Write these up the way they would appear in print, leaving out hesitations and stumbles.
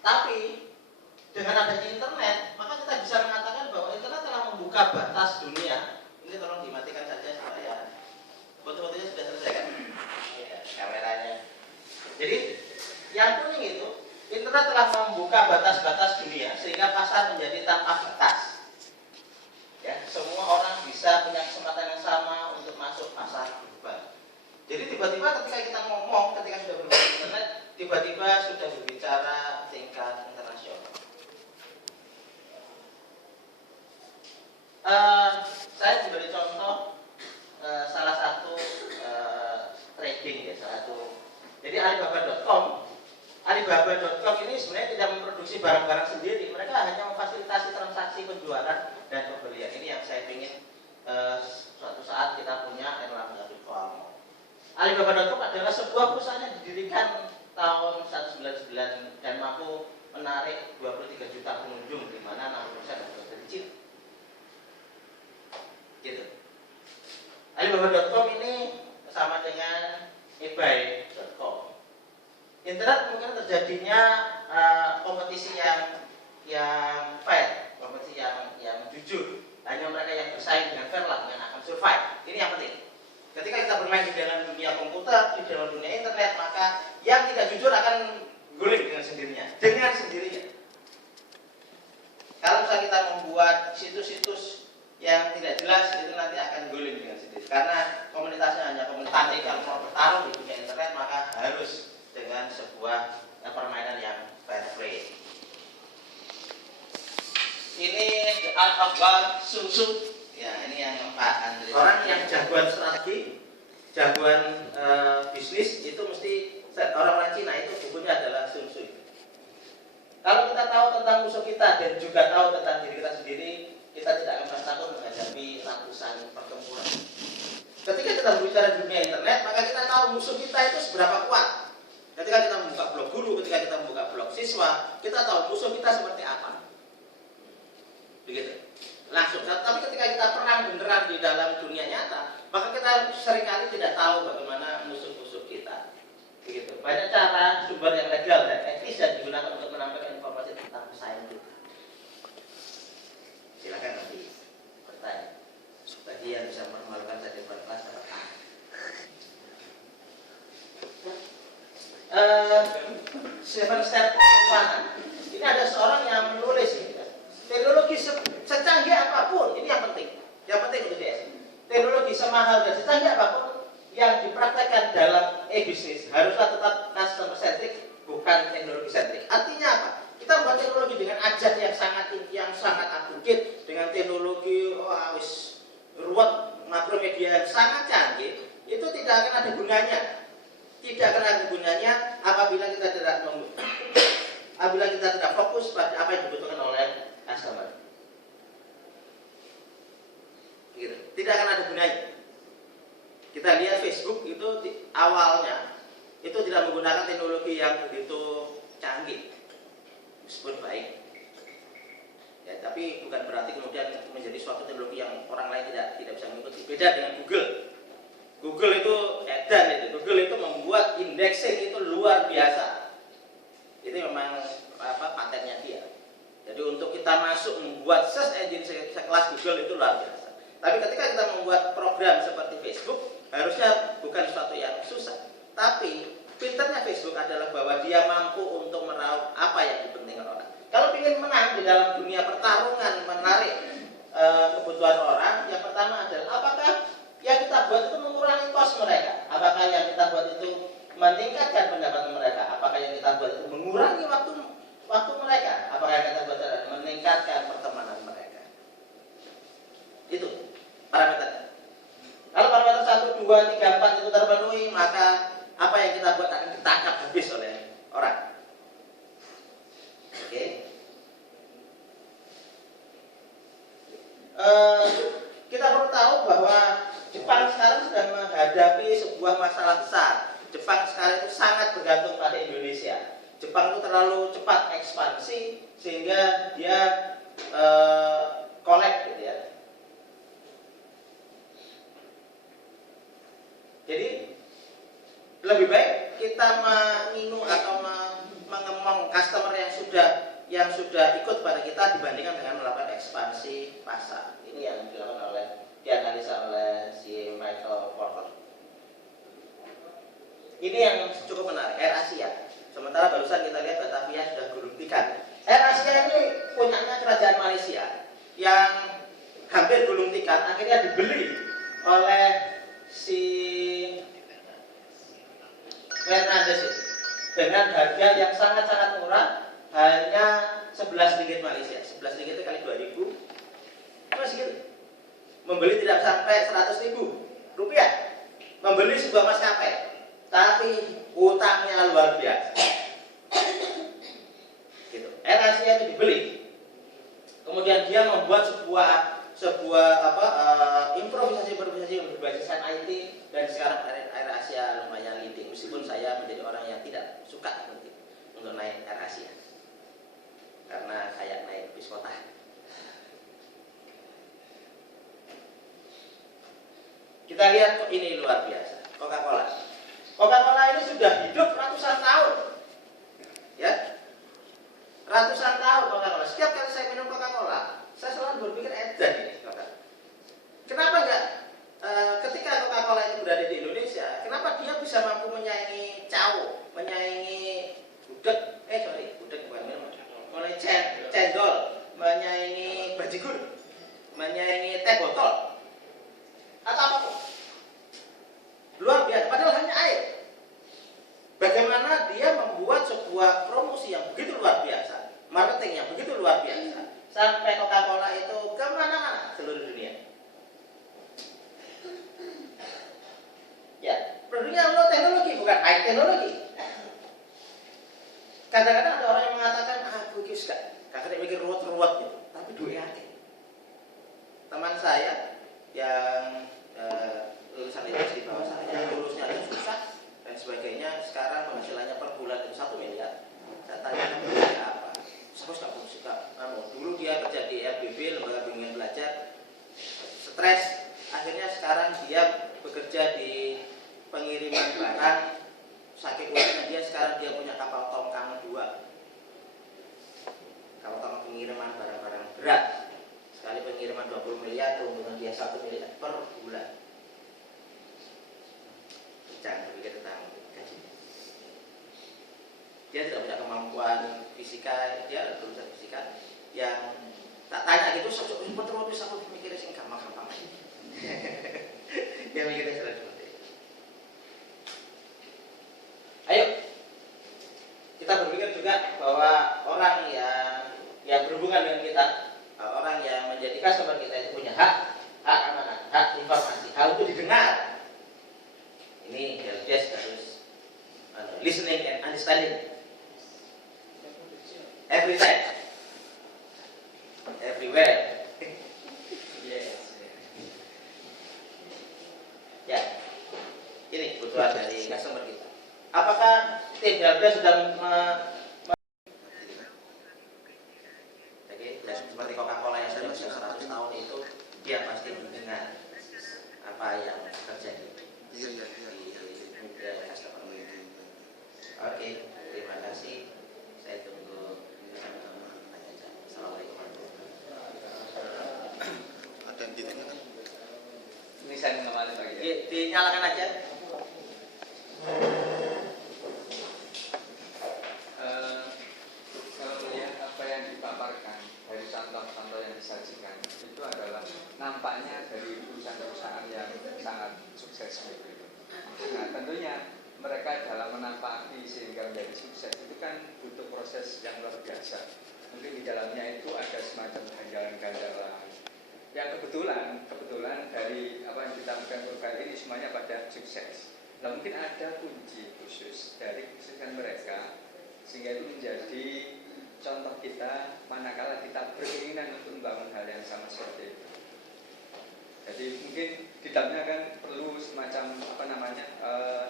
Tapi dengan adanya internet, maka kita bisa mengatakan bahwa internet telah membuka batas dunia. Ini tolong dimatikan saja supaya foto-fotonya sudah selesai kan? Ya, kameranya. Jadi yang kuning itu, internet telah membuka batas-batas dunia sehingga pasar menjadi tanpa batas. Ya, semua orang bisa punya kesempatan yang sama untuk masuk pasar global. Jadi tiba-tiba ketika kita ngomong, ketika sudah berbicara internet, tiba-tiba sudah berbicara tingkat internasional. Saya memberi contoh salah satu trading ya, salah satu. Jadi Alibaba.com ini sebenarnya tidak memproduksi barang-barang sendiri, mereka hanya memfasilitasi transaksi penjualan dan pembelian. Ini yang saya ingin suatu saat kita punya Erlangga Virtual Mall. Alibaba.com adalah sebuah perusahaan yang didirikan tahun 1999 dan mampu menarik 23 juta pengunjung, di mana 60% adalah dari Cina. Gitu. Alibaba.com ini sama dengan eBay.com. Internet mungkin terjadinya kompetisi yang fair, kompetisi yang jujur. Hanya mereka yang bersaing dengan fair lah yang akan survive. Ini yang penting. Ketika kita bermain di dalam dunia komputer, di dalam dunia internet, maka yang tidak jujur akan guling dengan sendirinya. Kalau misalnya kita membuat situs-situs yang tidak jelas, itu nanti akan guling dengan sendiri. Karena komunitasnya hanya komunitas. Kalau mau bertarung di dunia internet, maka harus dengan sebuah permainan yang fair play. Ini The Art of War Sun Tzu. Ya, ini yang Pak Andri. Orang yang jagoan strategi, jagoan bisnis itu mesti orang-orang Cina, itu bukunya adalah Sun Tzu. Kalau kita tahu tentang musuh kita dan juga tahu tentang diri kita sendiri, kita tidak akan pernah takut menghadapi ratusan pertempuran. Ketika kita berbicara dunia internet, maka kita tahu musuh kita itu seberapa kuat. Ketika kita membuka blog guru, ketika kita membuka blog siswa, kita tahu musuh kita seperti apa. Begitu. Langsung. Tapi ketika kita perang beneran di dalam dunia nyata, maka kita seringkali tidak tahu bagaimana musuh-musuh kita. Begitu. Banyak cara, sumber yang legal dan etis yang digunakan untuk menampilkan informasi tentang pesaing kita. Silakan nanti bertanya. Bagi yang bisa memalukan saya di depan kelas, dapat tanya. Seven Step Penyimpanan. Ini ada seorang yang menulis ini. Teknologi secanggih apapun, ini yang penting. Yang penting itu DS. Teknologi semahal dan secanggih apapun yang dipraktekkan dalam e-bisnis haruslah tetap customer centric, bukan teknologi centric. Artinya apa? Kita membuat teknologi dengan ajar yang sangat update, dengan teknologi ruwet makromedia yang sangat canggih, itu tidak akan ada gunanya. Tidak akan ada gunanya apabila kita tidak fokus pada apa yang dibutuhkan oleh customer. Gitu. Tidak akan ada gunanya. Kita lihat Facebook itu awalnya itu tidak menggunakan teknologi yang begitu canggih, meskipun baik. Ya, tapi bukan berarti kemudian menjadi suatu teknologi yang orang lain tidak bisa mengikuti. Beda dengan Google. Google itu edan itu. Google itu membuat indexing itu luar biasa. Itu memang patennya dia. Jadi untuk kita masuk membuat search engine sekelas Google itu luar biasa. Tapi ketika kita membuat program seperti Facebook, harusnya bukan sesuatu yang susah. Tapi pinternya Facebook adalah bahwa dia mampu untuk meraup apa yang dipentingkan orang. Kalau ingin menang di dalam dunia pertarungan menarik kebutuhan orang, yang pertama adalah apakah yang kita buat itu mengurangi kos mereka? Apakah yang kita buat itu meningkatkan pendapatan mereka? Apakah yang kita buat itu mengurangi waktu mereka? Apakah yang kita buat adalah meningkatkan pertemanan mereka? Itu parameternya. Kalau parameter 1, 2, 3, 4 itu terpenuhi, maka apa yang kita buat akan ditangkap habis oleh orang. Oke. Kita perlu tahu bahwa Jepang sekarang sedang menghadapi sebuah masalah besar. Jepang sekarang itu sangat bergantung pada Indonesia. Jepang itu terlalu cepat ekspansi sehingga dia kolek gitu ya. Jadi lebih baik kita mengingu atau mengemong customer yang sudah yang sudah ikut pada kita dibandingkan dengan melakukan ekspansi pasar. Ini yang dianalisa oleh si Michael Porter. Ini yang cukup menarik, Air Asia. Sementara barusan kita lihat Batavia sudah gulung tikar. Air Asia ini punyanya kerajaan Malaysia yang hampir gulung tikar, akhirnya dibeli oleh si Fernandes dengan harga yang sangat-sangat murah, hanya 11 ringgit Malaysia. 11 ringgit itu kali 2000, masih gitu. Membeli tidak sampai 100.000 rupiah, membeli sebuah maskapai, tapi utangnya luar biasa. Gitu. Air Asia itu dibeli, kemudian dia membuat sebuah improvisasi yang berbasiskan IT, dan sekarang Air Asia lumayan leading, meskipun saya menjadi orang yang tidak suka untuk naik Air Asia karena kayak naik bis kota. Kita lihat ini luar biasa, Coca-Cola. Coca-Cola ini sudah hidup ratusan tahun, ya, ratusan tahun Coca-Cola. Setiap kali saya minum Coca-Cola, saya selalu berpikir edan ini. Kenapa enggak ketika Coca-Cola itu berada di Indonesia, kenapa dia bisa mampu menyaingi Cao, menyaingi gudeg bukan minum, mulai cendol, menyaingi bajigur, menyaingi teh botol, atau apapun. Luar biasa, padahal hanya air. Bagaimana dia membuat sebuah promosi yang begitu luar biasa, marketing yang begitu luar biasa, sampai Coca-Cola itu kemana-mana seluruh dunia. Ya, produknya low teknologi, bukan high teknologi. Kadang-kadang ada orang yang mengatakan, aku ini kakak mikir ruwet-ruwet gitu, tapi duit hati. Teman saya yang lulusan itu di bawah saya, lulusnya aja susah dan sebagainya, sekarang penghasilannya per bulan itu 1 miliar. Saya tanya, kamu kerja apa? Saya nggak suka. Dulu dia kerja di LBB, Lembaga Bimbingan Belajar, stres. Akhirnya sekarang dia bekerja di pengiriman barang. Saking uangnya dia, sekarang dia punya kapal tongkang 2. Kapal tongkang pengiriman barang-barang berat. Sekali pengiriman 20 miliar, keuntungan dia 1 miliar per bulan. Jangan berpikir tentang gaji. Dia tidak punya kemampuan fisika, dia lulusan fisika. Yang tak tanya gitu, sebetulnya bisa aku mikirnya sih gampang-gampang. Dia mikirnya seperti itu. Ayo, kita berpikir juga bahwa orang yang berhubungan dengan kita, orang yang menjadi customer kita itu punya hak keamanan, hak informasi, hak untuk didengar. Ini helpdesk harus listening and understanding every time, everywhere. Yes. Ya, ini kebutuhan dari customer kita. Apakah tim helpdesk sudah seperti Coca-Cola yang sudah 100 tahun itu, dia pasti mendengar apa yang terjadi di customer. Oke, terima kasih. Saya tunggu tanya jawab. Assalamualaikum warahmatullahi wabarakatuh. Ada yang ditanyakan? Ini saya kembali lagi. Dinyalakan aja. Kalau melihat apa yang dipaparkan dari contoh-contoh yang disajikan, itu adalah nampaknya dari perusahaan-perusahaan yang sangat sukses begitu. Nah, tentunya mereka dalam menampaki sehingga menjadi sukses itu kan butuh proses yang luar biasa. Mungkin di dalamnya itu ada semacam ganjalan-ganjalan yang kebetulan dari apa yang ditampilkan profil ini semuanya pada sukses. Nah, mungkin ada kunci khusus dari kesuksesan mereka sehingga itu menjadi contoh kita manakala kita berkeinginan untuk membangun hal yang sama seperti itu. Jadi mungkin di dalamnya kan perlu semacam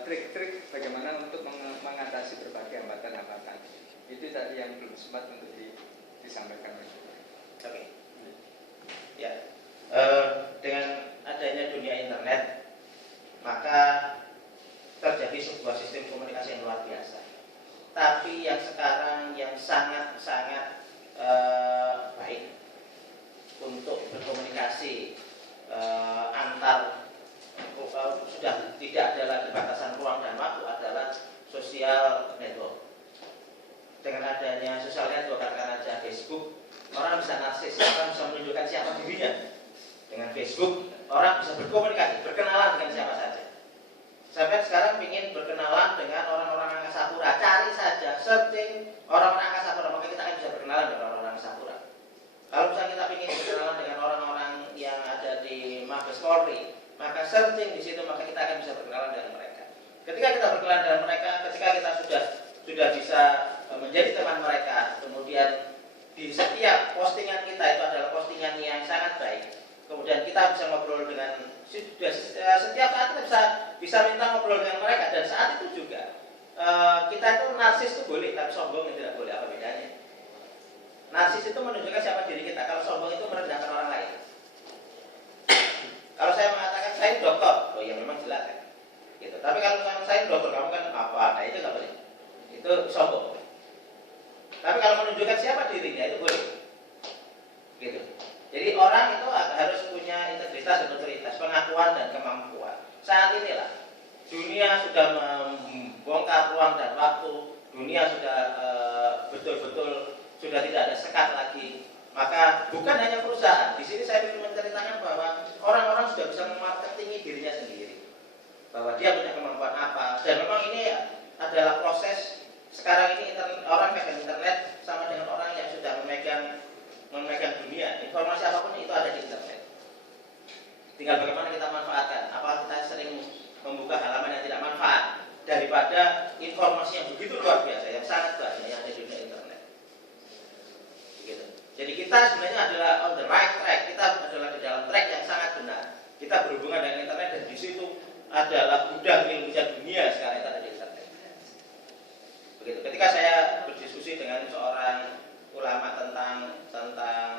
trik-trik bagaimana untuk mengatasi berbagai hambatan-hambatan. Itu tadi yang belum sempat untuk disampaikan. Oke. Ya, dengan adanya dunia internet, maka terjadi sebuah sistem komunikasi yang luar biasa. Tapi yang sekarang yang sangat-sangat dengan adanya sosial network, katakan aja Facebook, orang bisa narsis, orang bisa menunjukkan siapa dirinya. Dengan Facebook, orang bisa berkomunikasi, berkenalan dengan siapa saja. Sampai sekarang ingin berkenalan dengan orang-orang angkasa pura, cari saja, searching orang-orang angkasa pura, maka kita akan bisa berkenalan dengan orang-orang angkasa pura. Kalau misalnya kita ingin berkenalan dengan orang-orang yang ada di Mabes Polri, maka searching di situ, maka kita akan bisa berkenalan dengan mereka. Ketika kita berkenalan dengan mereka, ketika kita sudah bisa menjadi teman mereka, kemudian di setiap postingan kita itu adalah postingan yang sangat baik. Kemudian kita bisa ngobrol dengan setiap saat kita bisa minta ngobrol dengan mereka, dan saat itu juga kita itu narsis itu boleh, tapi sombong itu tidak boleh. Apa bedanya? Narsis itu menunjukkan siapa diri kita. Kalau sombong itu merendahkan orang lain. Kalau saya mengatakan saya dokter, oh ya memang jelas kan. Gitu. Tapi kalau misalnya saya dokter, kamu kan apa? Nah itu nggak boleh. Itu sombong. Tapi kalau menunjukkan siapa dirinya itu boleh. Gitu. Jadi orang itu harus punya integritas dan otoritas, pengakuan dan kemampuan. Saat inilah dunia sudah membongkar ruang dan waktu, dunia sudah betul-betul sudah tidak ada sekat lagi. Maka bukan hanya perusahaan. Di sini saya ingin menceritakan bahwa orang-orang sudah bisa memarketingi dirinya sendiri, bahwa dia punya kemampuan apa. Dan memang ini adalah proses. Sekarang ini orang megang internet sama dengan orang yang sudah memegang dunia. Informasi apapun itu ada di internet. Tinggal bagaimana kita manfaatkan. Apakah kita sering membuka halaman yang tidak manfaat daripada informasi yang begitu luar biasa, yang sangat banyak yang ada di dunia internet. Begitu. Jadi kita sebenarnya adalah on the right track. Kita adalah di dalam track yang sangat benar. Kita berhubungan dengan internet, dan di situ adalah gudang ilmunya dunia sekarang itu ada di internet. Begitu. Ketika saya berdiskusi dengan seorang ulama tentang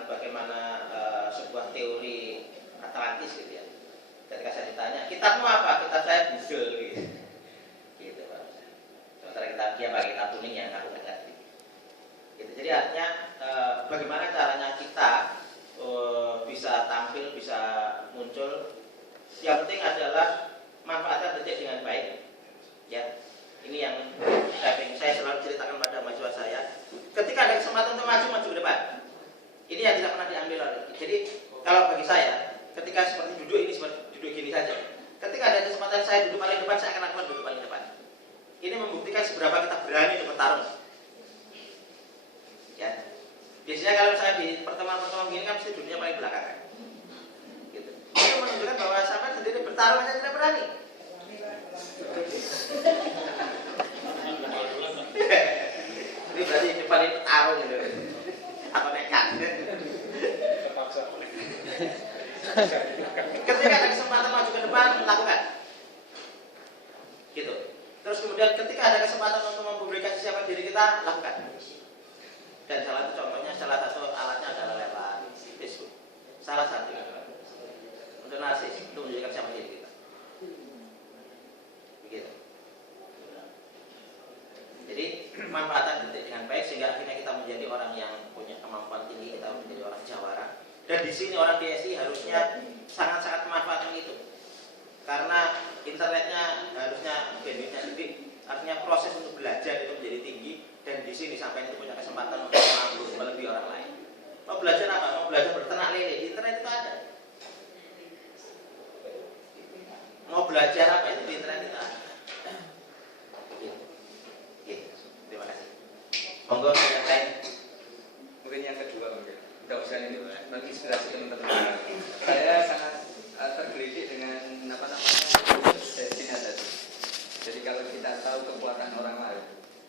bagaimana sebuah teori Atlantis gitu ya. Ketika saya ditanya, kitabmu apa? Kitab saya Google gitu. Gitu Pak. Sementara dia pakai kitab kuning yang aku nggak ngerti. Gitu. Jadi artinya bagaimana caranya kita bisa tampil, bisa muncul. Yang penting adalah manfaatkan detik dengan baik. Ya. Ini yang saya selalu ceritakan pada mahasiswa saya. Ketika ada kesempatan untuk maju ke depan. Ini yang tidak pernah diambil oleh. Jadi kalau bagi saya, ketika seperti duduk gini saja. Ketika ada kesempatan saya duduk paling depan, saya akan lakukan duduk paling depan. Ini membuktikan seberapa kita berani untuk bertarung. Ya. Biasanya kalau saya di pertemuan-pertemuan gini kan mesti duduknya paling belakang. Kan? Gitu. Itu menunjukkan bahwa sampai sendiri bertarung saja tidak berani. Ini berarti depan ini petarung gitu. Apa nekat? Ketika ada kesempatan maju ke depan, lakukan. Gitu. Terus kemudian ketika ada kesempatan untuk mempublikasi siapa diri kita, lakukan. Dan salah satu alatnya adalah lewat Facebook. Salah satu. Untuk narsis, untuk menunjukkan siapa diri kita. Begitu. Jadi manfaatkan detik dengan baik sehingga akhirnya kita menjadi orang yang punya kemampuan tinggi, kita menjadi orang jawara. Dan di sini orang DSI harusnya sangat-sangat memanfaatkan itu, karena internetnya harusnya bandwidthnya tinggi, artinya proses untuk belajar itu menjadi tinggi. Dan di sini sampai itu punya kesempatan untuk mampu melebihi orang lain. Mau belajar apa? Mau belajar berternak lele, di internet itu ada. Mau belajar apa itu di internet itu ada. Terima kasih. Monggo yang lain. Mungkin yang kedua, mudah-mudahan ini menginspirasi teman-teman. Saya sangat tergelitik dengan sesinya tadi. Jadi kalau kita tahu kekuatan orang lain,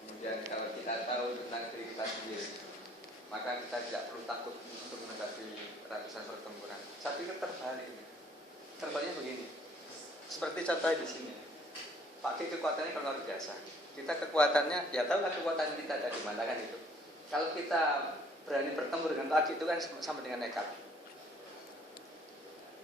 kemudian kalau kita tahu tentang diri kita sendiri, maka kita tidak perlu takut untuk menghadapi ratusan pertempuran. Saya pikir terbalik. Terbaliknya begini. Seperti contohnya di sini. Pak Ki kekuatannya luar biasa. Kita kekuatannya, ya tahu lah kekuatan kita ada di mana kan itu. Kalau kita berani bertempur dengan Pak Ki itu kan sama dengan nekat.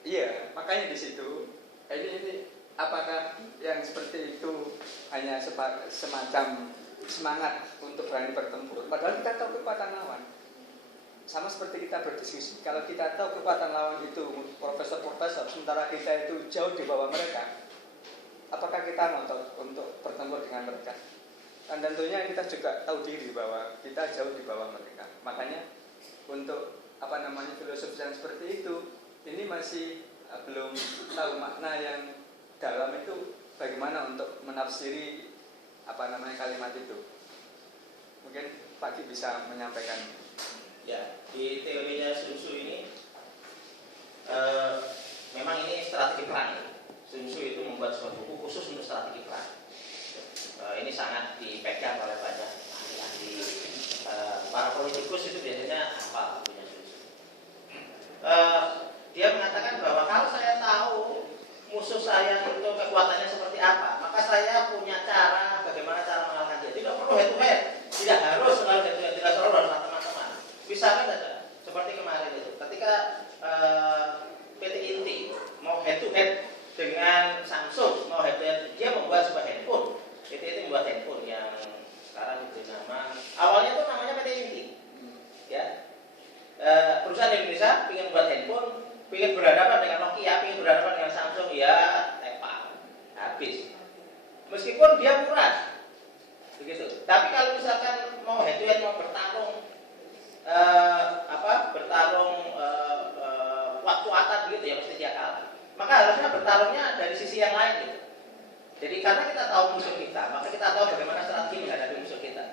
Iya, makanya di situ ini apakah yang seperti itu hanya semacam semangat untuk berani bertempur? Padahal kita tahu kekuatan lawan. Sama seperti kita berdiskusi, kalau kita tahu kekuatan lawan itu profesor-profesor, sementara kita itu jauh di bawah mereka, apakah kita ngotot untuk bertempur dengan mereka? Dan tentunya kita juga tahu diri bahwa kita jauh di bawah mereka. Makanya untuk filosofi yang seperti itu, ini masih belum tahu makna yang dalam itu bagaimana untuk menafsiri kalimat itu. Mungkin Pak Ki bisa menyampaikan. Ya, di teorinya Sun Tzu ini memang ini strategi perang. Sun Tzu itu membuat sebuah buku khusus untuk strategi perang. Ini sangat dipegang oleh banyak ahli-ahli. Para politikus itu biasanya hafal punya Sun Tzu. Dia mengatakan bahwa kalau saya tahu musuh saya itu kekuatannya seperti apa, maka saya punya cara bagaimana cara mengalahkan dia. Tidak perlu head to head, tidak harus selalu head to head, tidak selalu harus teman-teman. Misalkan saja seperti kemarin itu, ketika PT Inti mau head to head dengan Samsung, mau head to head, dia membuat sebuah handphone. PT Inti membuat handphone yang sekarang diberi nama, awalnya itu namanya PT Inti, ya. Perusahaan Indonesia ingin buat handphone, ingin berhadapan dengan Nokia, ingin berhadapan dengan Samsung, ya tepal, habis. Meskipun dia murah, begitu. Tapi kalau misalkan mau head to head, mau bertarung, kuat-kuatan begitu ya, pasti dia kalah. Maka harusnya bertarungnya dari sisi yang lain gitu. Jadi karena kita tahu musuh kita, maka kita tahu bagaimana strategi menghadapi musuh kita.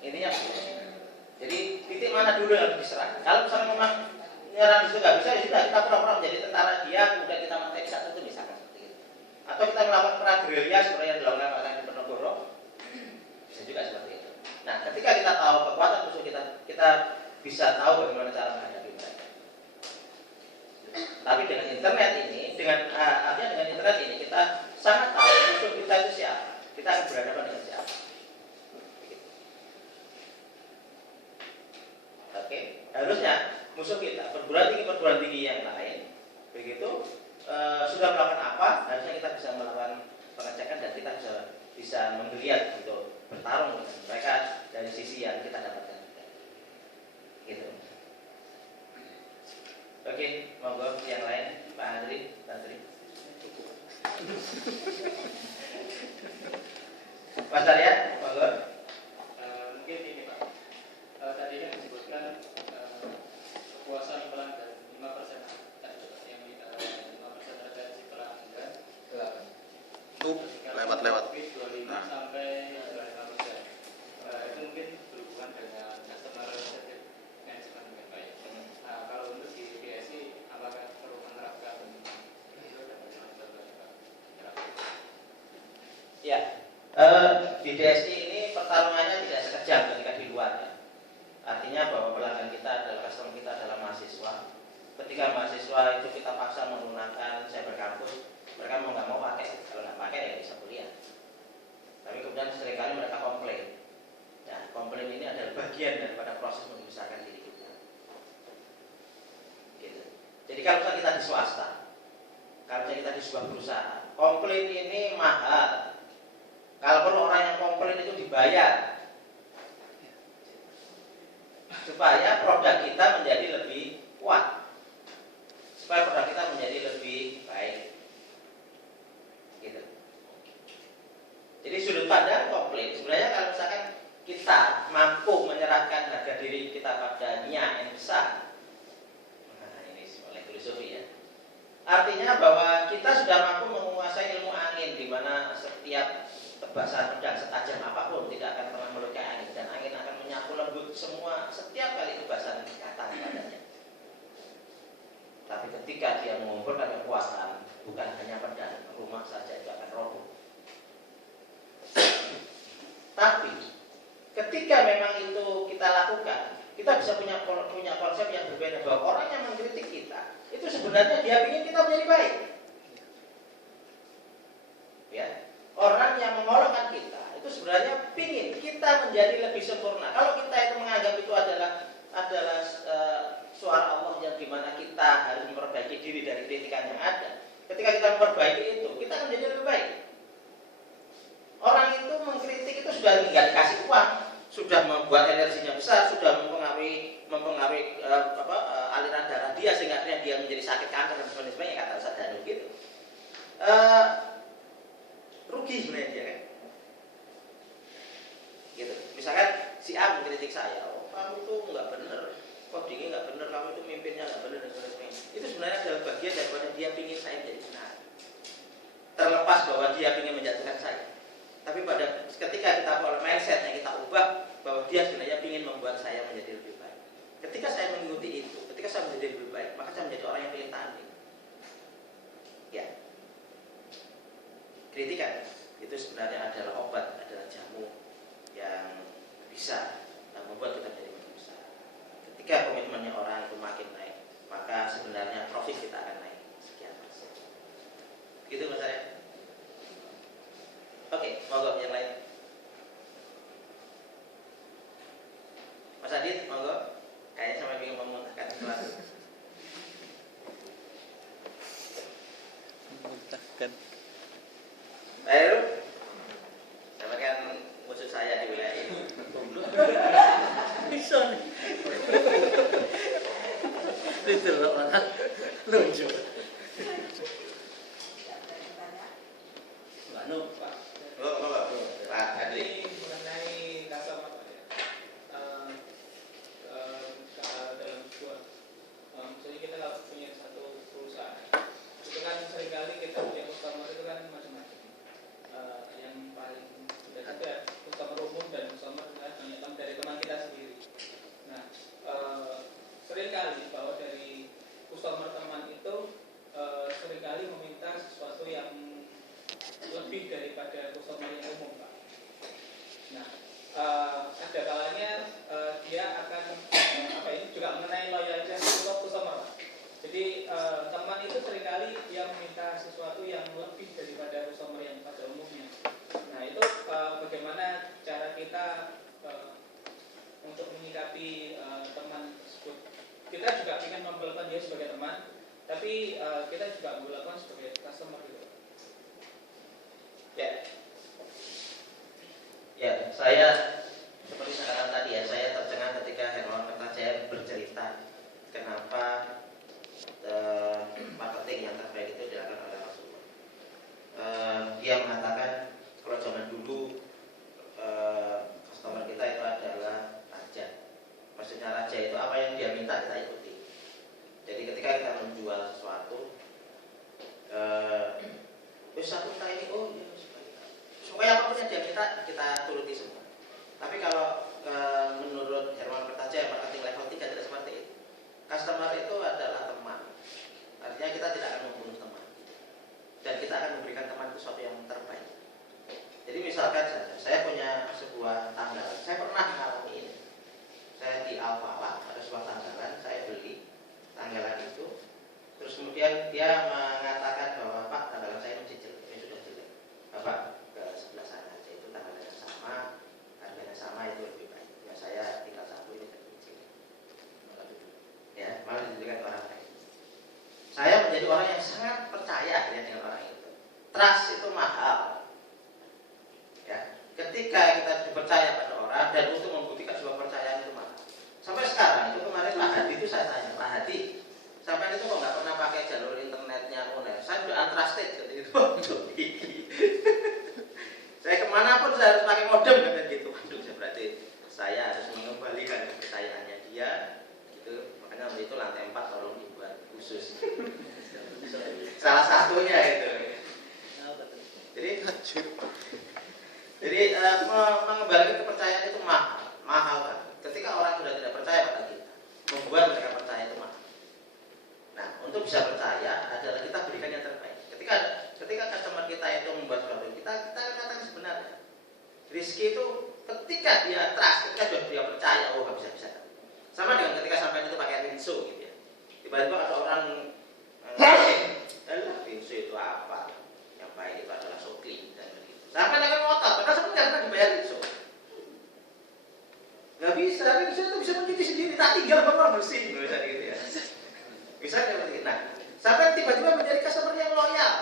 Intinya begitu. Jadi titik mana dulu yang harus diserang. Kalau misalnya memang nyerang itu nggak bisa, ya sudah kita pura-pura menjadi tentara dia, kemudian kita mati satu itu misalkan seperti itu. Atau kita melakukan perang gerilya seperti yang dilakukan oleh Diponegoro, bisa juga seperti itu. Nah, ketika kita tahu kekuatan musuh kita, kita bisa tahu bagaimana cara menghadapi mereka. Tapi dengan internet ini, artinya dengan internet ini kita sangat tahu musuh kita itu siapa. Kita akan berhadapan dengan siapa. Oke, harusnya musuh kita perguruan tinggi yang lain, begitu sudah melakukan apa, harusnya kita bisa melakukan pengecekan dan kita bisa menggeliat untuk bertarung dengan mereka dari sisi yang kita dapatkan. Gitu. Oke, monggo yang lain, Pak Andri, Mas Arya, monggo. Mungkin ini Pak, tadi kan disebutkan kepuasan pelanggan 5% yang 5% retensi pelanggan lewat 25 sampai 25%. Itu mungkin berhubungan dengan customer service management kan Pak. Nah, kalau untuk di BSI apakah perlu menerapkan itu dan bagaimana Pak? Ya, di DSI ini pertarungannya tidak sekejam ketika di luar ya. Artinya bahwa pelanggan kita adalah customer kita adalah mahasiswa. Ketika mahasiswa itu kita paksa menggunakan cyber kampus, mereka mau nggak mau pakai. Kalau nggak pakai ya bisa kuliah. Tapi kemudian seringkali mereka komplain. Nah, komplain ini adalah bagian daripada proses membesarkan diri kita. Gitu. Jadi kalau kita di swasta, kalau kita di sebuah perusahaan, komplain ini mahal. Kalaupun orang yang komplain itu dibayar, supaya produk kita menjadi lebih kuat, supaya produk kita menjadi lebih baik. Gitu. Jadi sudut pandang komplain sebenarnya kalau misalkan kita mampu menyerahkan harga diri kita pada niat yang besar, nah ini oleh filosofi ya. Artinya bahwa kita sudah mampu menguasai ilmu angin, di mana setiap tebasan pedang setajam apapun tidak akan pernah melukai angin, dan angin akan menyapu lembut semua setiap kali tebasan kata padanya. Tapi ketika dia mengumpulkan kekuatan, bukan hanya pedang, rumah saja itu akan roboh. Tapi ketika memang itu kita lakukan, kita bisa punya konsep yang berbeda, bahwa orang yang mengkritik kita itu sebenarnya dia ingin kita menjadi baik. Ya. Orang yang mengolokkan kita itu sebenarnya ingin kita menjadi lebih sempurna. Kalau kita itu menganggap itu adalah suara Allah yang dimana kita harus memperbaiki diri dari kritikan yang ada. Ketika kita memperbaiki itu, kita akan menjadi lebih baik. Orang itu mengkritik itu sudah tidak dikasih uang, sudah membuat energinya besar, sudah mempengaruhi aliran darah dia sehingga akhirnya dia menjadi sakit kanker dan sebagainya, kata Ustaz Danu gitu. Rugi sebenarnya dia kan. Gitu. Misalkan si A mengkritik saya, oh kamu tuh nggak bener, codingnya nggak bener, kamu itu mimpinnya nggak bener dan sebagainya. Itu sebenarnya adalah bagian daripada dia ingin saya menjadi benar. Terlepas bahwa dia ingin menjatuhkan saya, tapi pada ketika kita pola mindsetnya kita ubah bahwa dia sebenarnya ingin membuat saya menjadi lebih baik. Ketika saya mengikuti itu, ketika saya menjadi lebih baik, maka saya menjadi orang yang pilih tanding. Ya, kritikan itu sebenarnya adalah obat, adalah jamu yang bisa membuat kita menjadi makin besar. Ketika komitmennya orang itu makin naik, maka sebenarnya profit kita akan naik sekian persen. Gitu Mas Arya. Oke, monggo yang lain. Mas Adit, monggo. Kayaknya sampai bingung memuntahkan sesuatu. Memuntahkan. Ayo, sama kan musuh saya di wilayah ini. Bisa nih. Itu loh orang lucu. Anu, Pak. Pak Adli. Ini mengenai customer Pak, ya. Dalam sebuah misalnya kita kalau punya satu perusahaan itu kan seringkali kita punya customer itu kan macam-macam. Yang paling sudah ada customer umum dan customer banyak dari teman kita sendiri. Nah, seringkali bahwa dari customer teman itu seringkali meminta sesuatu yang lebih daripada customer yang umum, Pak. Nah, ada kalanya dia akan juga mengenai loyalitas customer, Pak. Jadi teman itu seringkali dia meminta sesuatu yang lebih daripada customer yang pada umumnya. Nah, itu bagaimana cara kita untuk menyikapi teman tersebut. Kita juga ingin memperlakukan dia sebagai teman, tapi kita juga memperlakukan sebagai customer gitu. Ya, saya seperti sekarang tadi ya, saya tercengang ketika Hermawan Kertajaya bercerita kenapa marketing yang terbaik itu dilakukan oleh Rasulullah. Dia mengatakan kalau zaman dulu customer kita itu adalah raja. Maksudnya raja itu apa yang dia minta kita ikuti. Jadi ketika kita menjual sesuatu, aku minta ini, oh iya, supaya apapun yang dia minta kita turuti semua. Tapi kalau menurut Hermawan Kertajaya marketing level 3 tidak seperti itu. Customer itu adalah teman. Artinya kita tidak akan membunuh teman, dan kita akan memberikan teman itu sesuatu yang terbaik. Jadi misalkan saja saya punya sebuah tanggalan, saya pernah mengalami ini. Saya di Alfallah ada sebuah tanggalan, saya beli tanggalan itu, terus kemudian dia mengatakan bahwa Pak, tanggalan saya masih jelek, ini sudah jelek. Bapak ke sebelah sana aja, itu tanggalannya sama, harganya sama, itu lebih baik. Ya saya tinggal satu ini lebih jelek. Ya, malah dijadikan orang lain. Saya menjadi orang yang sangat percaya ya dengan orang itu. Trust itu mahal. Ya, ketika kita dipercaya pada orang dan untuk membuktikan sebuah percayaan itu mahal. Sampai sekarang itu kemarin Pak Hadi itu saya tanya, Pak Hadi, sampai itu kok nggak pernah pakai jalur internetnya Uner? Saya sudah untrusted gitu. Saya kemanapun saya harus pakai modem kan gitu. Waduh, berarti saya harus mengembalikan kepercayaannya dia. Gitu. Makanya waktu itu lantai 4 tolong dibuat khusus. Salah satunya itu. Jadi mengembalikan kepercayaan itu mahal kan. Ketika orang sudah tidak percaya pada kita, membuat mereka percaya itu mahal. Nah, untuk bisa percaya adalah kita berikan yang terbaik. Ketika customer kita itu membuat sesuatu, kita katakan sebenarnya. Rizki itu ketika dia trust, ketika dia percaya, oh nggak bisa. Sama dengan ketika sampai itu pakai rinso gitu ya. Tiba-tiba ada orang rinso itu apa? Yang baik itu adalah sokli dan begitu. Sampai dengan motor, padahal sebenarnya nggak pernah dibayar rinso. Nggak bisa, rinso itu bisa mencuci sendiri, tak tinggal bengong bersih, bisa gitu ya. Bisa seperti itu. Nah, sampai tiba-tiba menjadi customer yang loyal.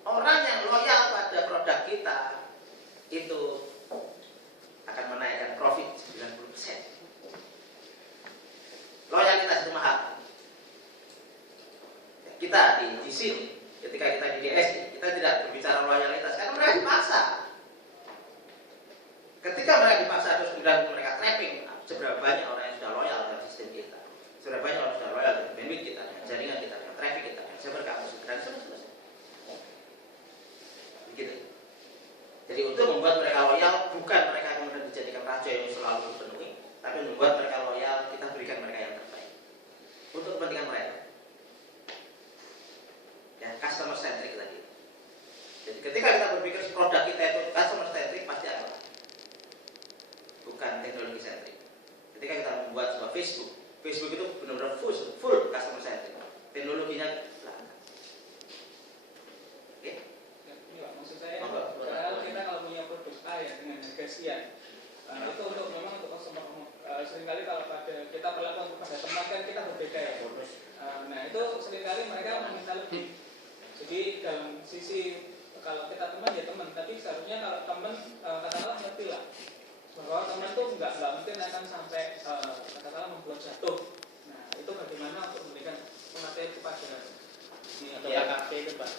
Orang yang loyal pada produk kita itu akan menaikkan profit 90%. Loyalitas itu mahal. Kita di sini, ketika kita di DSI, kita tidak berbicara loyalitas karena mereka dipaksa. Ketika tracking seberapa banyak orang yang sudah loyal dengan sistem kita, seberapa banyak orang sudah loyal dengan bandwidth kita, dengan jaringan kita, dengan traffic kita, dengan server kampus dan seterusnya. Begitu. Jadi untuk membuat mereka loyal, bukan mereka kemudian dijadikan raja yang selalu dipenuhi, tapi membuat mereka loyal, kita berikan mereka yang terbaik untuk kepentingan mereka. Ya, customer centric tadi. Jadi ketika kita berpikir produk kita itu customer centric, pasti akan bukan teknologi centric. Ketika kita membuat sebuah Facebook itu benar-benar full customer centric. Teknologinya belakang. Oke? Ya, maksud saya, kalau kita punya produk A ya dengan harga sekian, itu untuk memang untuk customer umum. Seringkali kalau kita perlakukan kepada teman kan kita berbeda ya. Nah itu seringkali mereka meminta lebih. Jadi dalam sisi kalau kita teman ya teman, tapi seharusnya kalau teman katakanlah ngerti lah bahwa teman tuh nggak mungkin akan sampai katakanlah membuat jatuh. Nah itu bagaimana untuk memberikan pengertian kepada Atau KKP itu Pak,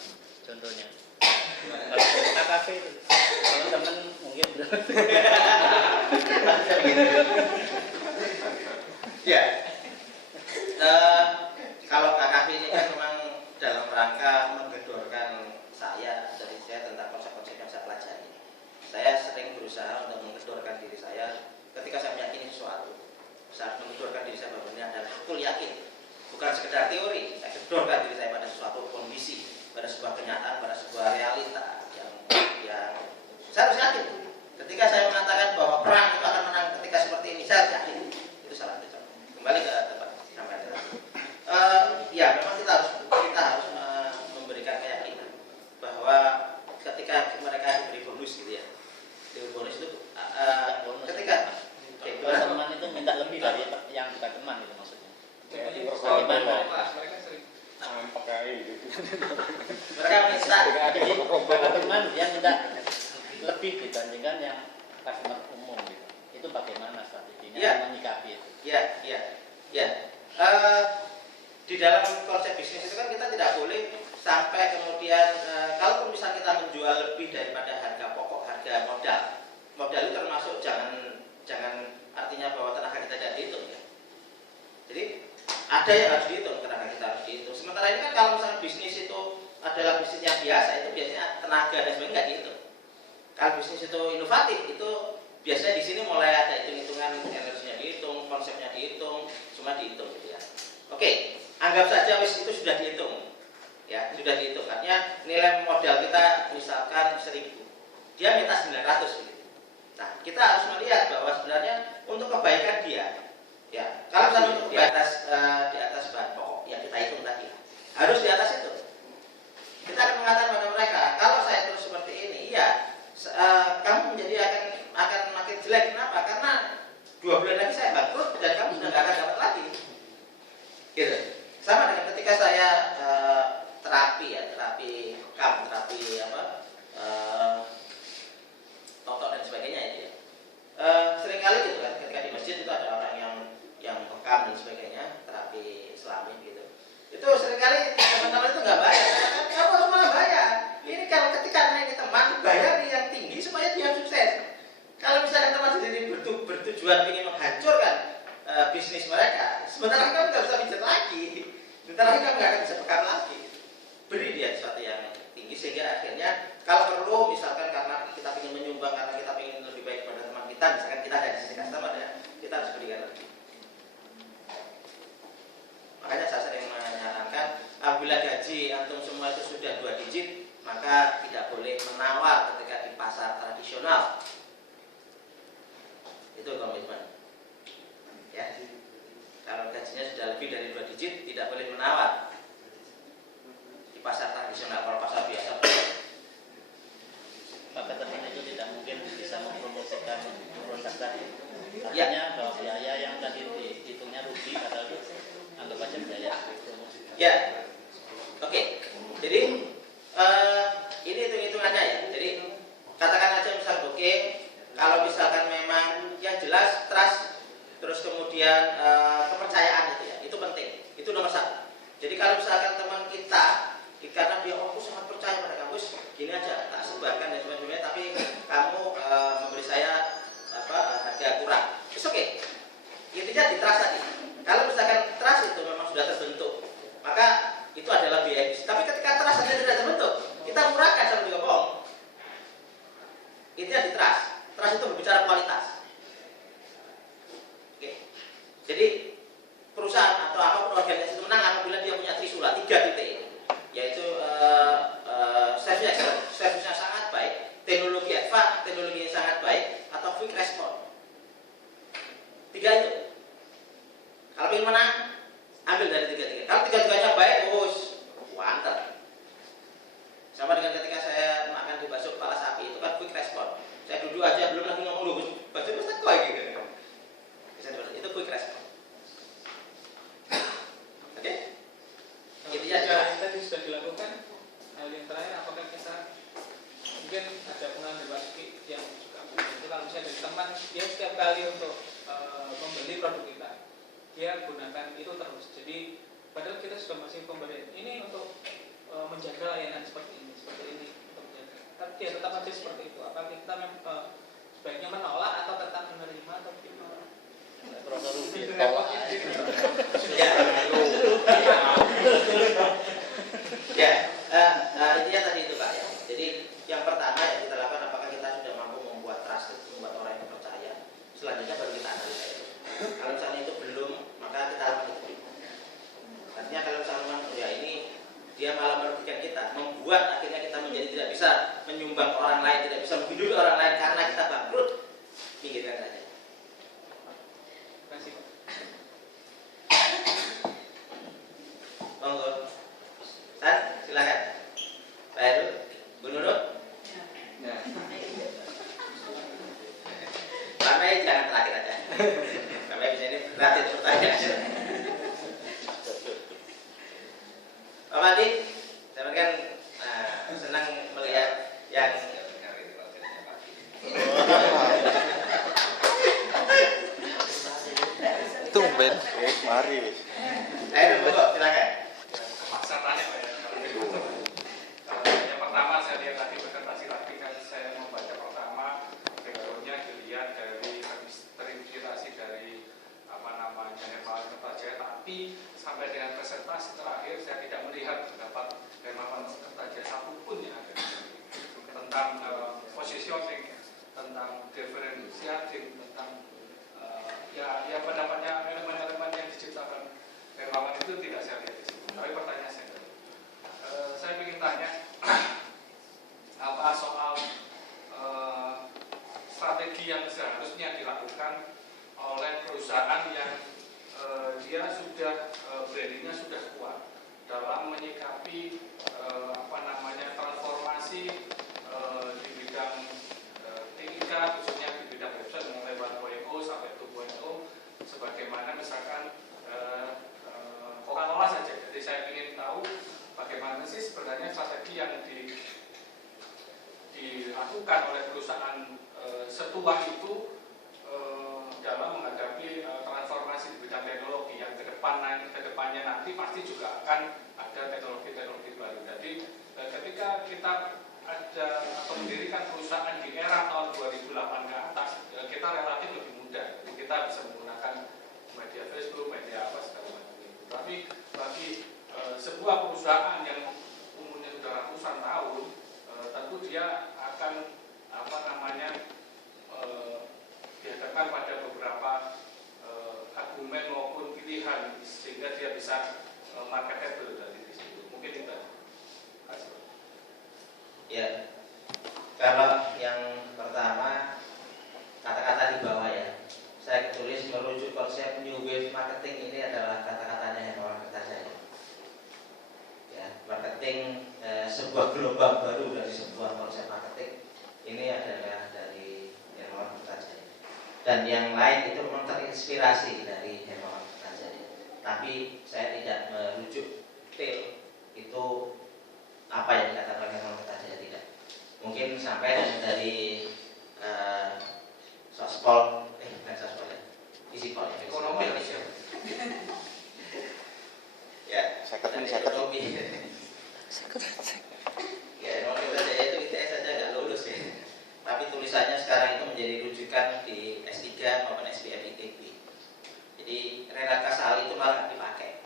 contohnya. Kalau KKP itu, kalau teman mungkin ya. Kalau KKP ini kan memang dalam rangka menggedorkan saya tentang konsep-konsep yang saya pelajari. Saya sering berusaha untuk menggedorkan diri saya ketika saya meyakini sesuatu. Saat menggedorkan diri saya bahwa ini adalah betul yakin, bukan sekedar teori. Saya gedorkan diri saya pada suatu kondisi, pada sebuah kenyataan, pada sebuah realita yang saya harus yakin. Ketika saya mengatakan bahwa perang itu akan menang ketika seperti ini, saya yakin itu salah satu. Kembali ke tempat sampai ya memang kita harus memberikan keyakinan bahwa ketika mereka diberi bonus gitu ya, diberi bonus itu ketika teman itu minta lebih dari yang bukan teman itu maksudnya. Bagaimana? Mereka sering mereka minta jadi teman dia minta lebih dibandingkan yang customer umum gitu. Itu bagaimana strateginya menyikapi itu? Ya. Di dalam konsep bisnis itu kan kita tidak boleh sampai kemudian kalau misalnya kita menjual lebih daripada harga pokok, harga modal itu termasuk jangan artinya bahwa tenaga kita tidak dihitung ya. Jadi ada yang harus dihitung, tenaga kita harus dihitung. Sementara ini kan kalau misalnya bisnis itu adalah bisnis yang biasa, itu biasanya tenaga dan sebagainya nggak dihitung. Kalau bisnis itu inovatif, itu biasanya di sini mulai ada hitung-hitungan, energinya dihitung, konsepnya dihitung, semua dihitung gitu ya. Oke, anggap saja itu sudah dihitung, ya sudah dihitung. Artinya nilai modal kita misalkan 1.000, dia minta 900 gitu. Nah, kita harus melihat bahwa sebenarnya untuk kebaikan dia, ya kalau misalnya untuk di atas bahan pokok yang kita hitung tadi, harus di atas itu. Kita akan mengatakan pada mereka, kalau saya terus seperti ini, ya kamu menjadi akan makin jelek. Kenapa? Karena 2 bulan lagi saya bangkrut dan kamu sudah nggak akan dapat lagi. Gitu. Sama dengan ketika saya terapi totok dan sebagainya itu ya. Seringkali gitu kan, ketika di masjid itu ada orang yang bekam dan sebagainya, terapi Islami gitu. Itu seringkali teman-teman itu nggak bayar. Kamu harus malah bayar. Ini kalau ketika ini teman bayar yang tinggi supaya dia sukses. Kalau misalnya teman sendiri bertujuan ingin menghancurkan bisnis mereka, sebentar lagi kamu nggak bisa pijat lagi, sebentar lagi kamu nggak akan bisa bekam lagi. Beri dia sesuatu yang tinggi sehingga akhirnya kalau perlu misalkan karena kita ingin menyumbang, karena kita ingin lebih baik kepada teman kita, misalkan kita ada di sisi customer ya, kita harus berikan lebih. Makanya saya sering menyarankan apabila gaji antum semua itu sudah 2 digit, maka tidak boleh menawar ketika di pasar tradisional. Itu komitmen. Ya. Kalau gajinya sudah lebih dari 2 digit, tidak boleh menawar di pasar tradisional. Kalau pasar biasa, maka teman itu tidak mungkin bisa mempromosikan produk tadi. Artinya bahwa biaya yang tadi dihitungnya rugi, padahal anggap aja biaya promosi. Ya. Oke. Jadi ini hitung-hitungannya ya. Jadi katakan aja misal kalau misalkan memang yang jelas trust, terus kemudian kepercayaan itu ya, itu penting, itu nomor 1. Jadi kalau misalkan teman kita karena dia aku sangat percaya pada kamu, gini aja tak sebarkan dan sebagainya, tapi kamu memberi saya harga kurang, oke. Jadi perusahaan atau apapun organisasi itu menang apabila dia punya trisula 3 titik ini, yaitu servisnya sangat baik, teknologi advance, teknologi yang sangat baik, atau quick response. 3 itu. Kalau ingin menang, ambil dari 3-3. Kalau 3-3-nya baik, mantap. Sama dengan ketika saya makan di bakso kepala sapi itu kan quick response. Saya duduk aja belum lagi ngomong dulu, bakso pasti kok gitu. Itu quick response. Oke? Intinya yang tadi sudah dilakukan, hal yang terakhir apakah kita mungkin ada pengenalan Basuki yang juga itu kalau misalnya dari teman dia setiap kali untuk membeli produk kita dia gunakan itu terus, jadi padahal kita sudah masih pemberian ini untuk menjaga layanan seperti ini untuk menjaga, tapi dia tetap aja seperti itu. Apakah kita sebaiknya menolak atau tetap menerima atau gimana? Profesor Rubi tolak intinya tadi itu Pak ya. Jadi yang pertama yang kita lakukan, apakah kita sudah mampu membuat trust, membuat orang yang percaya. Selanjutnya baru kita analisa itu. Kalau misalnya itu belum, maka kita akan itu. Artinya kalau misalnya ya ini dia malah merugikan kita, membuat akhirnya kita menjadi tidak bisa menyumbang ke orang lain, tidak bisa menghidupi orang lain karena kita bangkrut, pinggirkan saja. Monggo, silakan. Pak Heru, Bu Nurul. Ya. Sampai jangan terakhir aja. Sampai bisa ini berarti pertanyaan. Pak Madi, saya kan senang melihat yang tumben. Mari. Ayo, monggo, silakan. Paksa tanya Pak ya. Yang pertama saya lihat tadi presentasi lagi kan, saya membaca pertama backgroundnya dilihat dari terinspirasi dari Hermawan Kertajaya, tapi sampai dengan presentasi terakhir saya tidak melihat terdapat Hermawan Kertajaya satupun yang ada tentang positioning, tentang differentiating, tentang ya pendapatnya elemen-elemen yang diciptakan Hermawan itu tidak saya lihat di situ. Tapi pertanyaan saya ingin tanya apa soal strategi yang seharusnya dilakukan oleh perusahaan yang dia sudah brandingnya sudah kuat dalam menyikapi transformasi di bidang TIK, khususnya di bidang website mulai 1.0 sampai 2.0, sebagaimana misalkan Coca-Cola saja. Jadi saya ingin tahu bagaimana sih sebenarnya strategi yang dilakukan oleh perusahaan setua itu dalam menghadapi transformasi di bidang teknologi yang kedepannya nanti pasti juga akan ada teknologi-teknologi baru. Jadi ketika kita ada atau mendirikan perusahaan di era tahun 2008 ke atas, kita relatif lebih mudah. Jadi kita bisa menggunakan media Facebook, media apa segala macam itu. Tapi bagi sebuah perusahaan yang umurnya sudah ratusan tahun, tentu dia akan dihadapkan pada beberapa argumen maupun pilihan sehingga dia bisa marketable dari di situ. Mungkin itu. Ya, kalau yang pertama kata-kata di bawah ya, saya tulis merujuk konsep New Wave Marketing. Ini adalah kata-katanya Hermawan Kertajaya. Ya, marketing sebuah gelombang baru dari sebuah konsep marketing. Ini adalah dari Hermawan Kertajaya. Dan yang lain itu memang terinspirasi dari Hermawan Kertajaya. Tapi saya tidak merujuk detail itu apa yang dikatakan oleh Hermawan Kertajaya, tidak. Mungkin sampai dari sospol, bukan sospol ya, Isipol ya, ekonomi Indonesia. Ya, ekonomi. Ya, Hermawan Kertajaya itu ITS saja nggak lulus ya. Tapi tulisannya sekarang itu menjadi rujukan di S3 maupun SBM ITB. Jadi Renat Kasali itu malah dipakai.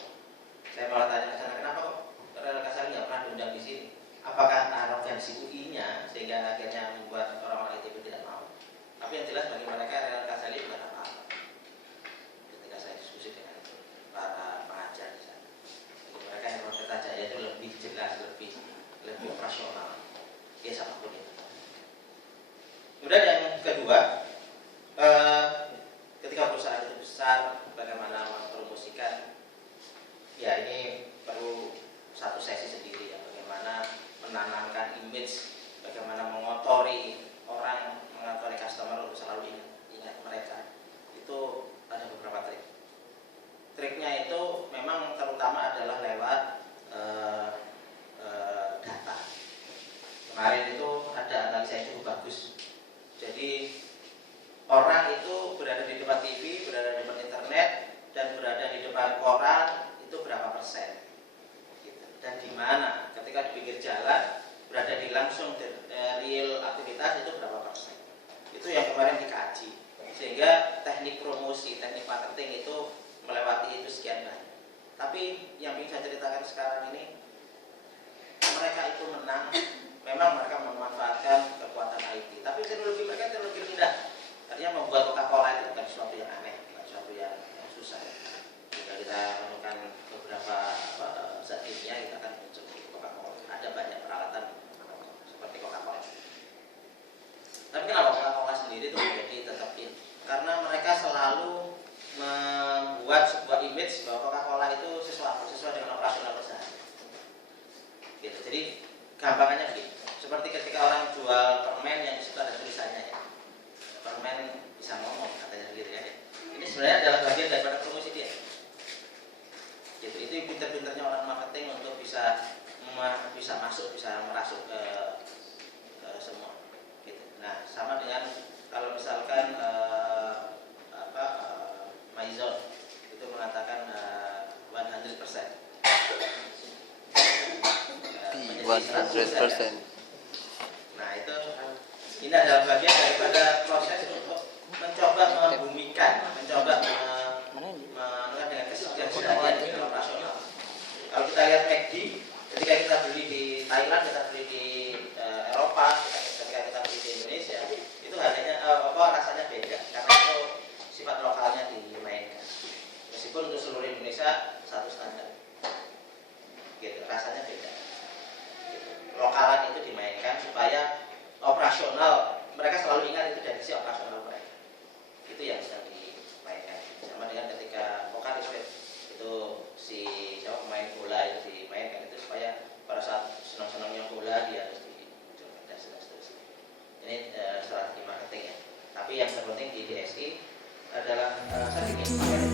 Saya malah tanya ke sana, kenapa kok Renat Kasali nggak pernah diundang di sini? Apakah arogansi UI-nya sehingga akhirnya membuat orang-orang ITB tidak mau? Tapi yang jelas bagi mereka Renat Kasali bukan apa-apa. Ketika saya diskusi Tapi yang ingin saya ceritakan sekarang ini, mereka itu menang. Memang mereka memanfaatkan kekuatan IT, tapi teknologi mereka teknologi rendah. Artinya membuat Coca-Cola itu bukan sesuatu yang aneh, bukan sesuatu yang susah. Jika kita menemukan beberapa zat kimia, kita akan muncul Coca-Cola. Ada banyak peralatan seperti Coca-Cola. Tapi kenapa Coca-Cola sendiri itu menjadi tetap in? Karena mereka selalu membuat sebuah image bahwa Coca-Cola itu sesuai dengan operasional perusahaan. Gitu. Jadi gampangannya begini. Seperti ketika orang jual permen yang disitu ada tulisannya ya. Permen bisa ngomong katanya gitu ya. Ini sebenarnya adalah bagian daripada promosi dia. Gitu. Itu pinter-pinternya orang marketing untuk bisa masuk, bisa merasuk ke semua. Gitu. Nah, sama dengan kalau misalkan Maison itu mengatakan 100%. 100%. Nah itu ini adalah bagian daripada proses untuk mencoba membumikan, mencoba dengan kesejahteraan di operasional. Kalau kita lihat McD, ketika kita beli di Thailand, kita beli di Eropa, ketika kita beli di Indonesia, itu harganya rasanya beda karena itu sifat lokalnya dimainkan. Meskipun untuk seluruh Indonesia satu standar, gitu rasanya beda. Lokalan itu dimainkan supaya operasional, mereka selalu ingat itu dari si operasional mereka. Itu yang sedang dimainkan. Sama dengan ketika Pokal itu si pemain bola itu dimainkan itu supaya pada saat senang-senangnya bola dia harus dimunculkan dan seterusnya. Ini strategi marketing ya. Tapi yang terpenting di DSI adalah strategi marketing.